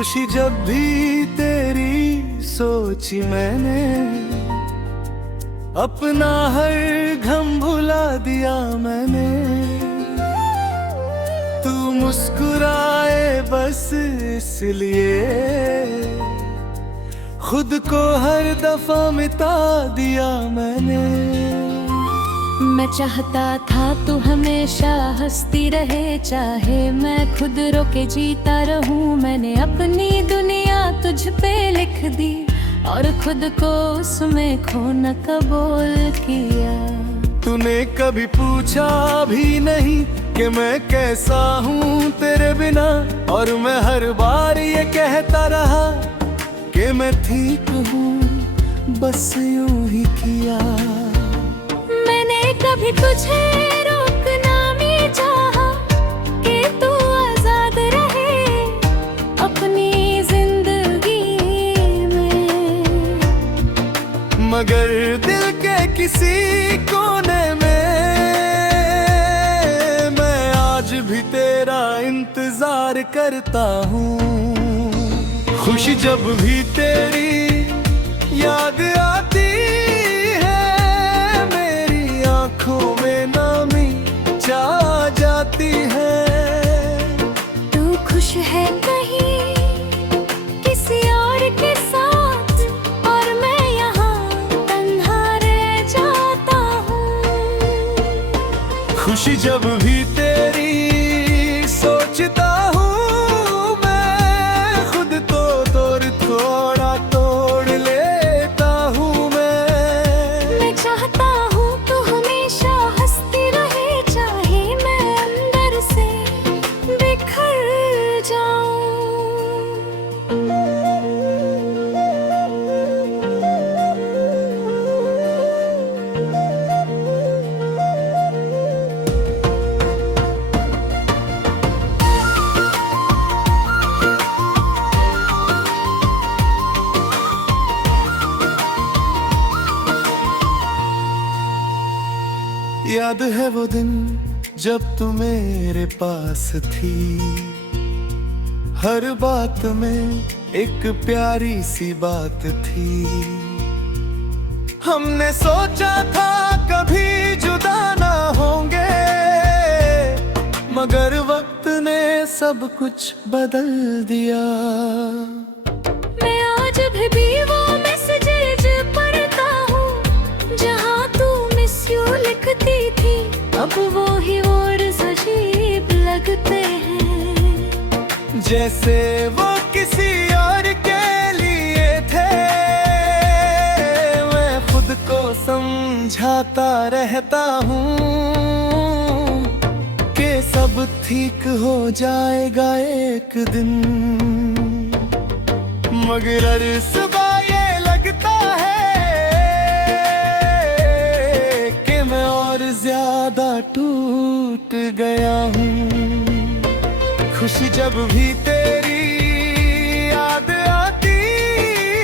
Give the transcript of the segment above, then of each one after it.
खुशी जब भी तेरी सोची मैंने, अपना हर गम भुला दिया मैंने। तू मुस्कुराए बस इसलिए खुद को हर दफा मिटा दिया मैंने। मैं चाहता था तू हमेशा हंसती रहे, चाहे मैं खुद रो के जीता रहूं। मैंने अपनी दुनिया तुझ पे लिख दी और खुद को उसमें खोना कबूल किया। तूने कभी पूछा भी नहीं कि मैं कैसा हूँ तेरे बिना, और मैं हर बार ये कहता रहा कि मैं ठीक हूँ, बस यूं ही किया। मैंने कभी तुझे रोकना नहीं चाहा कि तू आजाद रहे अपनी जिंदगी में, मगर दिल के किसी कोने में मैं आज भी तेरा इंतजार करता हूँ। खुशी जब भी तेरी याद आती है, मेरी आंखों में नामी चा जाती है। तू खुश है कहीं किसी और के साथ, और मैं यहाँ तन्हा रह जाता हूँ। खुशी जब भी तेरी सोचता हूँ, मैं खुद को थोड़ा तोड़ लेता हूँ। मैं चाहता हूँ तू हमेशा हंसती रहे, चाहे मैं अंदर से बिखर जाऊं। याद है वो दिन जब तू मेरे पास थी, हर बात में एक प्यारी सी बात थी। हमने सोचा था कभी जुदा ना होंगे, मगर वक्त ने सब कुछ बदल दिया। मैं आज भी वो मैसेजेज पढ़ता हूँ जहाँ तू मिस यू लिखती थी, अब वो ही वर्ड्स अजीब लगते हैं, जैसे वो किसी और के लिए थे। मैं खुद को समझाता रहता हूँ कि सब ठीक हो जाएगा एक दिन, मगर हर सुबह ये लगता है कि मैं और ज्यादा टूट गया हूँ। खुशी जब भी तेरी याद आती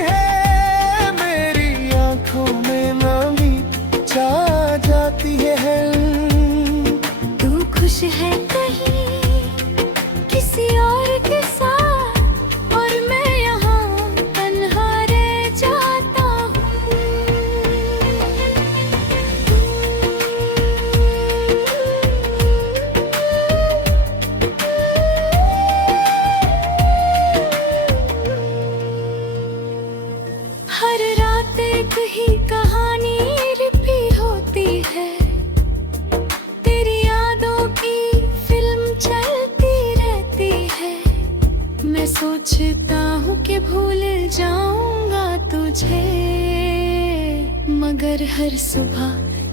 है, मेरी आंखों में नामी छा जाती है। तू खुश है कहीं किसी और के साथ, और मैं यहाँ तन्हा रह जाता हर रात एक ही कहानी रिपीट होती है, तेरी यादों की फिल्म चलती रहती है। मैं सोचता हूँ कि भूल जाऊंगा तुझे, मगर हर सुबह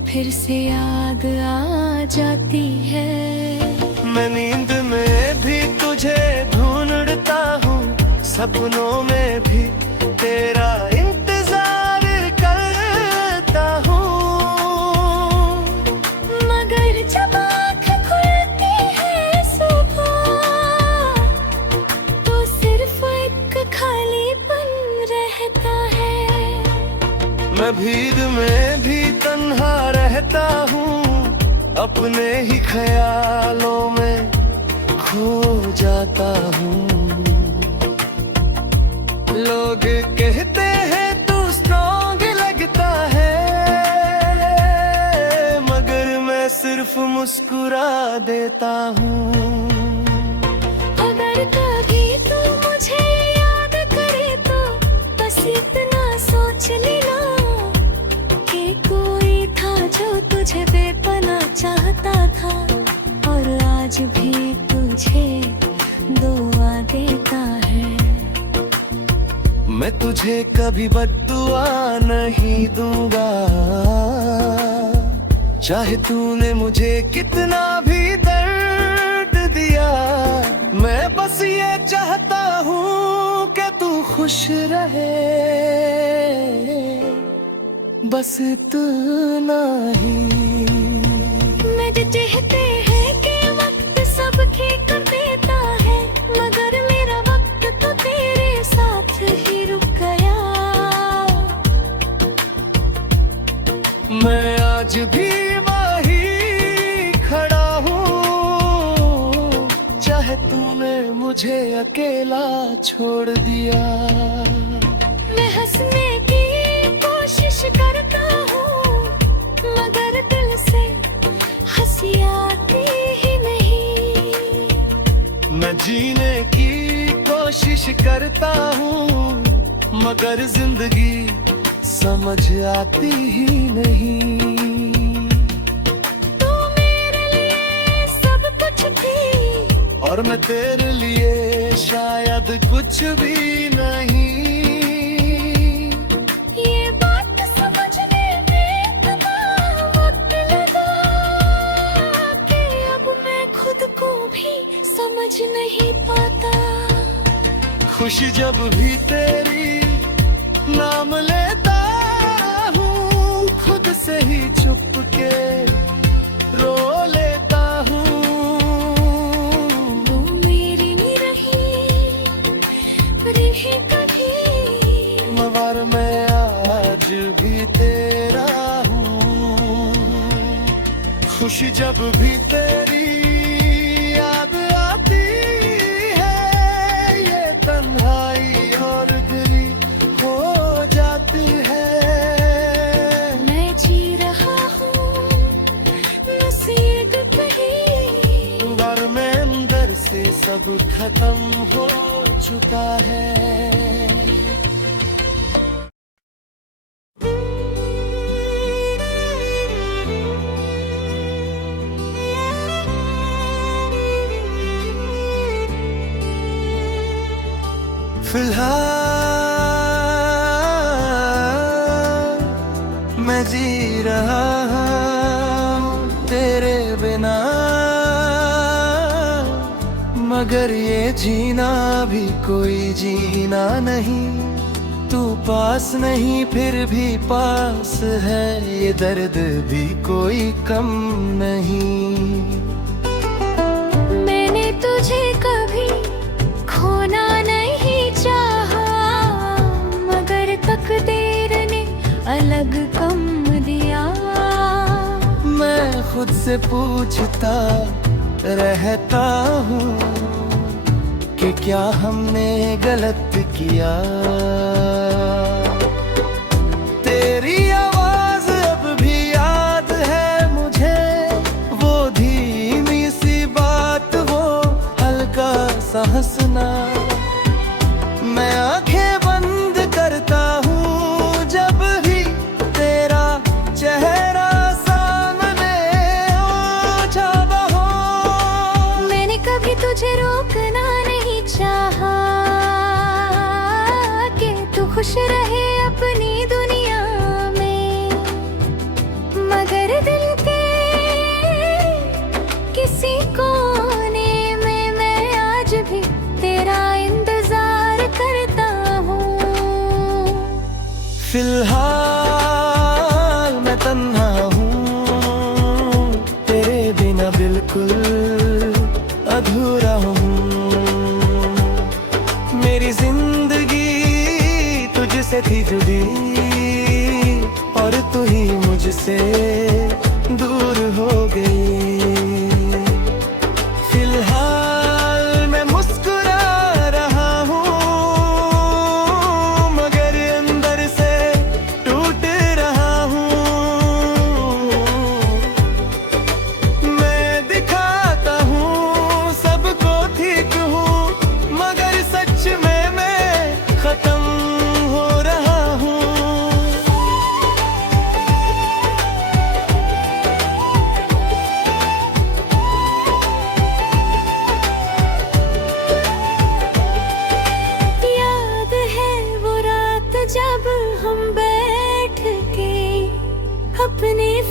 फिर से याद आ जाती है। मैं नींद में भी तुझे ढूंढता हूँ, सपनों में भी तेरा इंतजार करता हूँ, मगर जब आँख खुलती है सुबह, तो सिर्फ एक खालीपन रहता है। मैं भीड़ में भी तन्हा रहता हूँ, अपने ही ख्यालों में खो जाता हूँ। लोग कहते हैं तू स्ट्रॉन्ग लगता है, मगर मैं सिर्फ मुस्कुरा देता हूँ। अगर कभी तू मुझे याद करे तो बस इतना सोच लेना कि कोई था जो तुझे बेपनाह चाहता था, और आज भी तुझे दुआ देता है। मैं तुझे कभी बद्दुआ नहीं दूंगा, चाहे तूने मुझे कितना भी दर्द दिया। मैं बस ये चाहता हूँ कि तू खुश रहे, बस इतना ही। मेरे कहते हैं कि वक्त सब ठीक कर देता है, मगर मेरा वक्त तो तेरे साथ ही रुक गया। मैं आज भी वही खड़ा हूँ, चाहे तूने मुझे अकेला छोड़ दिया। मैं हंसने की कोशिश करता हूँ, मगर दिल से हंसी आती ही नहीं। मैं जीने की कोशिश करता हूँ, मगर जिंदगी समझ आती ही नहीं। तू मेरे लिए सब कुछ थी, और मैं तेरे लिए शायद कुछ भी नहीं। ये बात समझने में इतना वक्त लगा कि अब मैं खुद को भी समझ नहीं पाता। खुशी जब भी तेरी नाम लेता हूँ, खुद से ही चुप के रो लेता हूँ। वो मेरी नहीं रही कभी, मगर मैं आज भी तेरा हूँ। खुशी जब भी तेरी याद आती है, ये तन्हाई और गिरी हो जाती है। मैं जी रहा हूँ नसीब ही, मगर मैं अंदर से सब खत्म हो चुका है। फिलहाल मैं जी रहा हूँ तेरे बिना, मगर ये जीना भी कोई जीना नहीं। तू पास नहीं फिर भी पास है, ये दर्द भी कोई कम नहीं। मैंने तुझे कभी खोना नहीं चाहा, मगर तकदीर ने अलग कम दिया। मैं खुद से पूछता रहता हूँ कि क्या हमने गलत किया। तेरी आवाज अब भी याद है मुझे, वो धीमी सी बात, वो हल्का सा हंसना। मैं आंखें बंद करता हूँ जब भी तेरा चेहरा सामने हो जाता हो। मैंने कभी तुझे रोकना नहीं चाहा कि तू खुश रहे अपनी दुनिया में, मगर दिल के किसी कोने में मैं आज भी तेरा इंतजार करता हूँ। फिलहाल मैं तन्हा हूँ, तेरे बिना बिल्कुल अधूरा हूँ। मेरी जिंदगी तुझसे थी जुड़ी, और तू ही मुझसे दूर हो गई। फिलहाल मैं मुस्कुरा रहा हूँ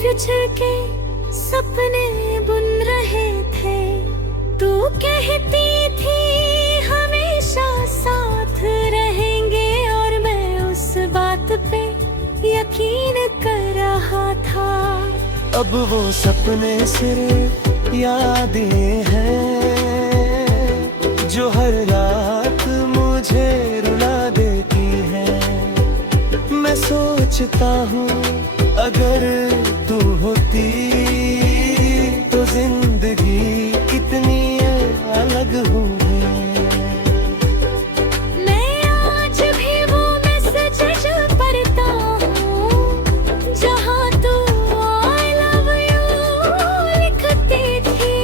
फ्यूचर के सपने बुन रहे थे। तू कहती थी हमेशा साथ रहेंगे, और मैं उस बात पे यकीन कर रहा था। अब वो सपने सिर्फ यादें हैं जो हर रात मुझे रुला देती हैं। मैं सोचता हूँ अगर तू होती तो जिंदगी कितनी अलग होगी। मैं आज भी वो मैसेज पढ़ता हूँ जहाँ तू I love you लिखती थी।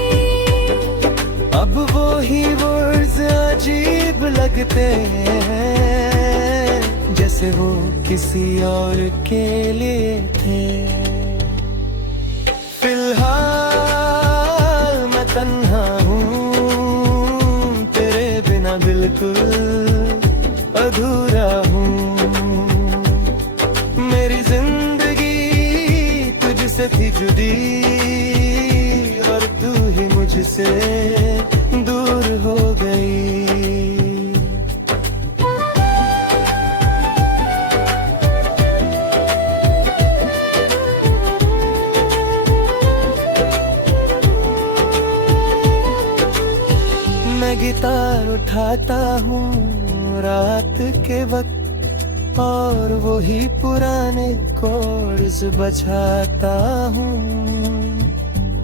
अब वो ही वर्ड्स अजीब लगते हैं जैसे वो किसी और के लिए थे। फिलहाल मैं तन्हा हूँ, तेरे बिना बिल्कुल अधूरा हूँ। मेरी जिंदगी तुझसे थी जुदी, और तू ही मुझसे दूर हो गई। मैं गिटार उठाता हूँ रात के वक्त, और वही पुराने कॉर्ड्स बजाता हूँ।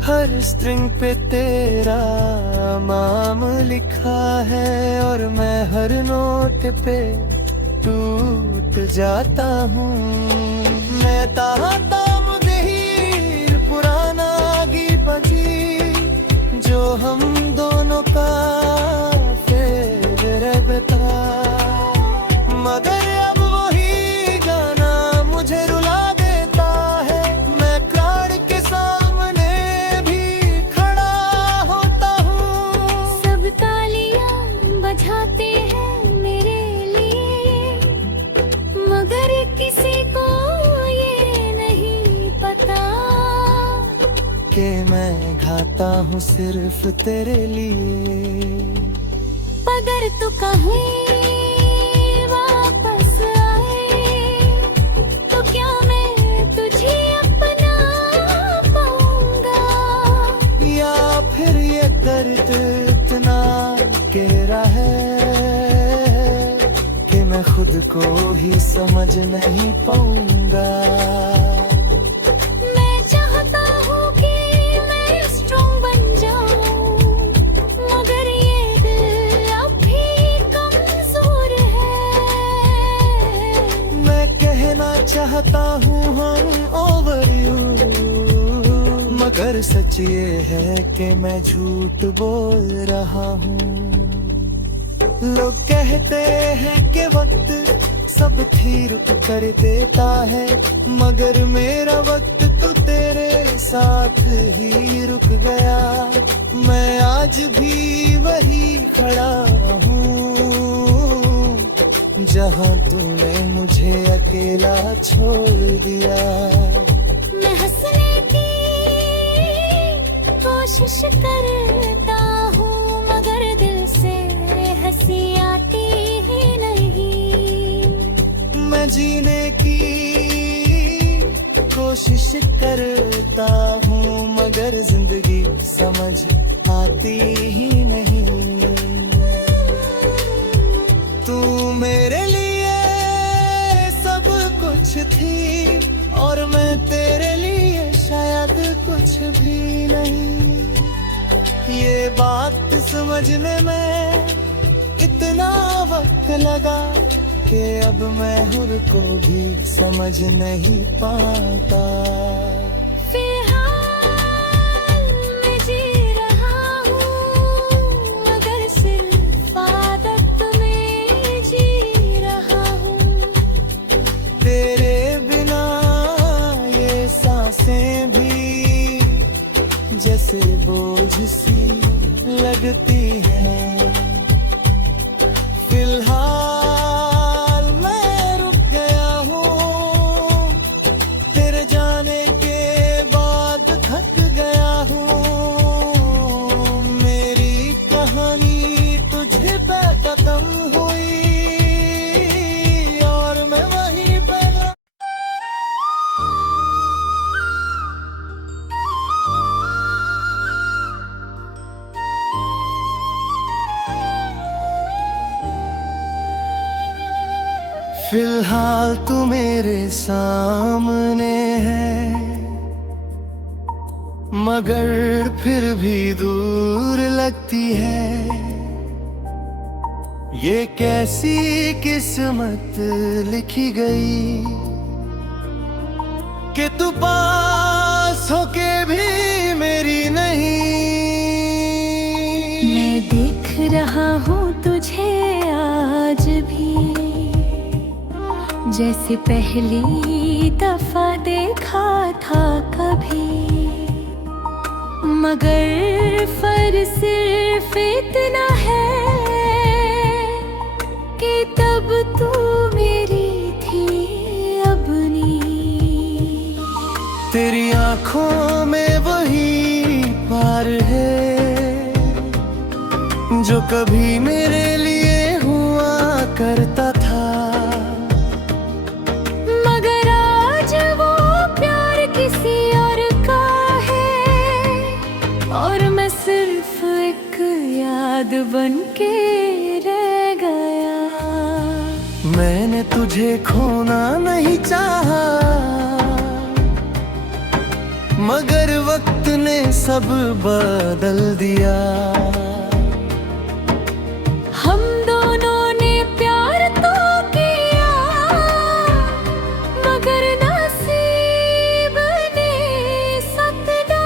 हर स्ट्रिंग पे तेरा नाम लिखा है, और मैं हर नोट पे टूट जाता हूँ। मैं ताहता मुझे पुराना गीत बजी जो हम दोनों का फेवरेट था, मगर अब वही गाना मुझे रुला देता है। मैं क्राउड के सामने भी खड़ा होता हूँ। सब तालियां बजाते हैं मेरे लिए, मगर किसी को ये नहीं पता कि मैं गाता हूँ सिर्फ तेरे लिए। अगर तू कहीं वापस आए तो क्या मैं तुझे अपना पाऊंगा, या फिर ये दर्द इतना गहरा है कि मैं खुद को ही समझ नहीं पाऊंगा। मैं चाहता हूँ कि मैं स्ट्रॉन्ग बन जाऊं, मगर ये दिल अब भी कमजोर है। मैं कहना चाहता हूँ हम ओवर यू, मगर सच ये है कि मैं झूठ बोल रहा हूँ। लोग कहते हैं कि वक्त सब ठीक कर देता है, मगर मेरा वक्त तो तेरे साथ ही रुक गया। मैं आज भी वही खड़ा हूँ जहाँ तूने मुझे अकेला छोड़ दिया। मैं हंसने की कोशिश करता हूँ, मगर दिल से हंसी आती ही नहीं। मैं जीने की कोशिश करता हूँ, मगर जिंदगी समझ आती ही नहीं। तू मेरे लिए सब कुछ थी, और मैं तेरे लिए शायद कुछ भी नहीं। ये बात समझने में इतना वक्त लगा कि अब मैं खुद को भी समझ नहीं पाता। फिलहाल मैं जी रहा हूँ, मगर सिर्फ आदत में जी रहा हूँ। तेरे बिना ये सांसें भी जैसे बोझ सी लगती हैं। फिलहाल मैं रुक गया हूँ तेरे जाने के फिलहाल तू मेरे सामने है, मगर फिर भी दूर लगती है। ये कैसी किस्मत लिखी गई कि तू पास होके भी मेरी नहीं। मैं देख रहा हूँ तुझे आज भी, जैसे पहली दफा देखा था कभी, मगर फर्क सिर्फ इतना है कि तब तू मेरी थी अपनी। तेरी आंखों में वही प्यार है जो कभी मेरे लिए हुआ करता था, मगर आज वो प्यार किसी और का है, और मैं सिर्फ एक याद बन के रह गया। मैंने तुझे खोना नहीं चाहा, मगर वक्त ने सब बदल दिया। हम दोनों ने प्यार तो किया, मगर नसीब ने सतना।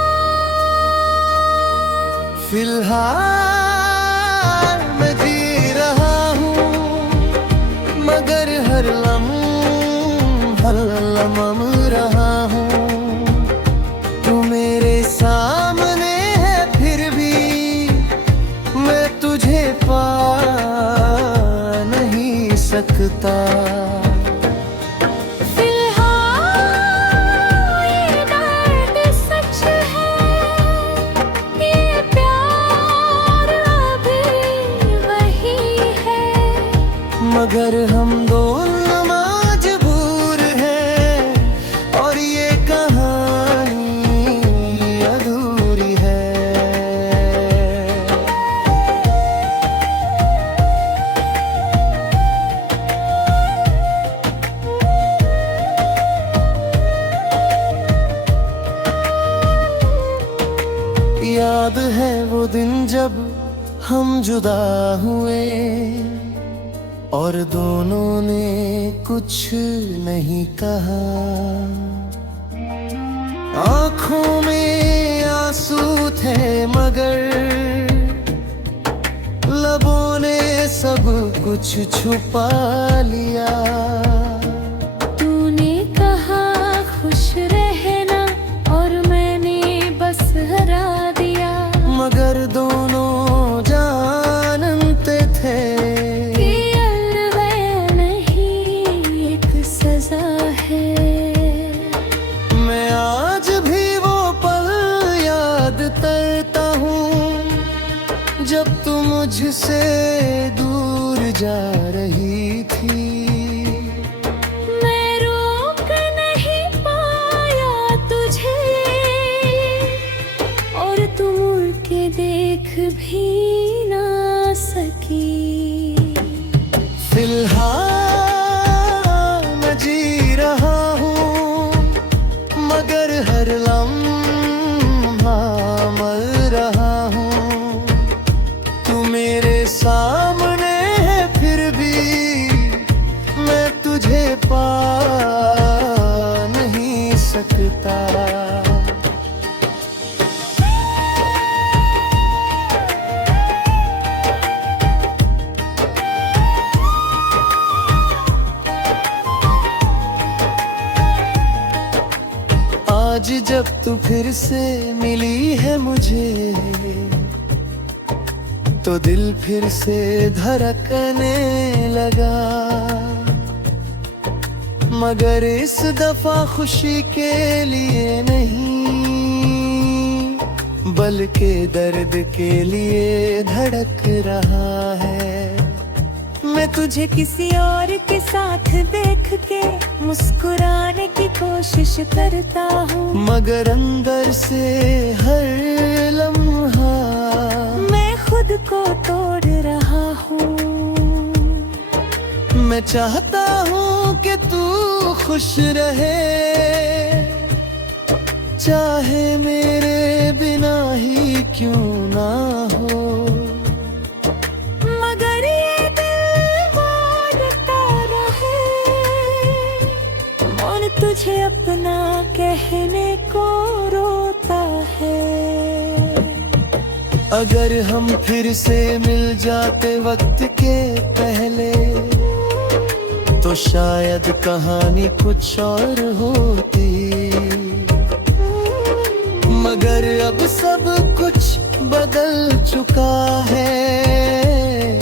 फिलहाल मैं जी रहा हूँ, मगर हर लम्हा रहा हूँ। तू मेरे सामने है फिर भी मैं तुझे पा नहीं सकता। मगर हम दोनों मजबूर हैं और ये कहानी अधूरी है। याद है वो दिन जब हम जुदा हुए और दोनों ने कुछ नहीं कहा। आंखों में आंसू थे मगर लबों ने सब कुछ छुपा लिया। तूने कहा खुश रहना और मैंने बस हरा दिया, मगर दोनों जानते थे जब तू मुझसे दूर जा रही थी। मैं रोक नहीं पाया तुझे और तू मुड़ के देख भी ना सकी। फिलहाल मैं जी रहा हूँ, मगर हर लम्हा मर रहा हूँ। मेरे सामने है फिर भी मैं तुझे पा नहीं सकता। आज जब तू फिर से मिली है मुझे तो दिल फिर से धड़कने लगा, मगर इस दफा खुशी के लिए नहीं बल्कि दर्द के लिए धड़क रहा है। मैं तुझे किसी और के साथ देख के मुस्कुराने की कोशिश करता हूँ, मगर अंदर से हर लम्हा खुद को तोड़ रहा हूँ। मैं चाहता हूँ कि तू खुश रहे, चाहे मेरे बिना ही क्यों ना हो। मगर ये दिल मानता रहे, और तुझे अपना कहने को रोता है। अगर हम फिर से मिल जाते वक्त के पहले, तो शायद कहानी कुछ और होती। मगर अब सब कुछ बदल चुका है,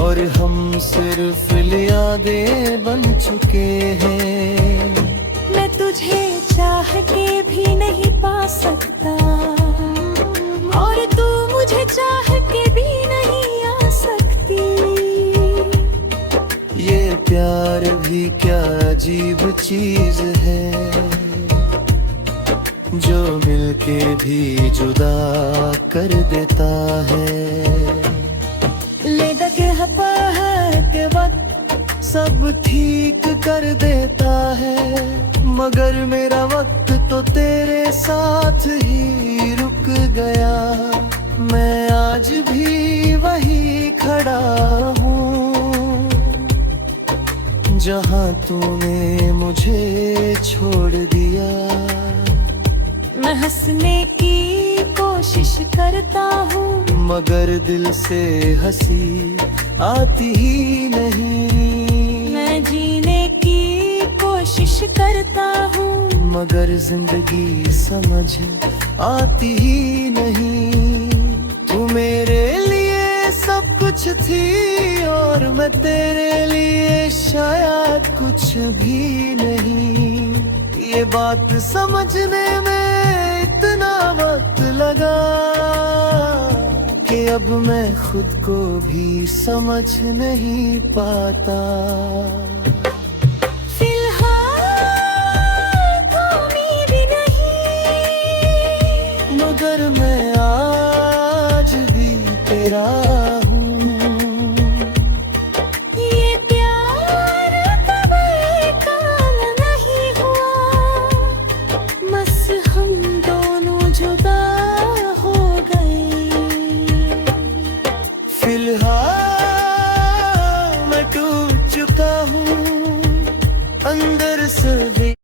और हम सिर्फ यादें बन चुके हैं। मैं तुझे चाह के भी नहीं पा सकता, और तू मुझे चाह के भी नहीं आ सकती। ये प्यार भी क्या अजीब चीज है, जो मिलके भी जुदा कर देता है। ले दके हपाहर के वक्त सब ठीक कर देता है, मगर मेरा वक्त तो तेरे साथ ही रुक गया। मैं आज भी वही खड़ा हूँ, जहाँ तूने मुझे छोड़ दिया। मैं हंसने की कोशिश करता हूँ, मगर दिल से हंसी आती ही नहीं। मैं जीने की कोशिश करता हूँ, मगर जिंदगी समझ आती ही नहीं। तू मेरे लिए सब कुछ थी, और मैं तेरे लिए शायद कुछ भी नहीं। ये बात समझने में इतना वक्त लगा, कि अब मैं खुद को भी समझ नहीं पाता।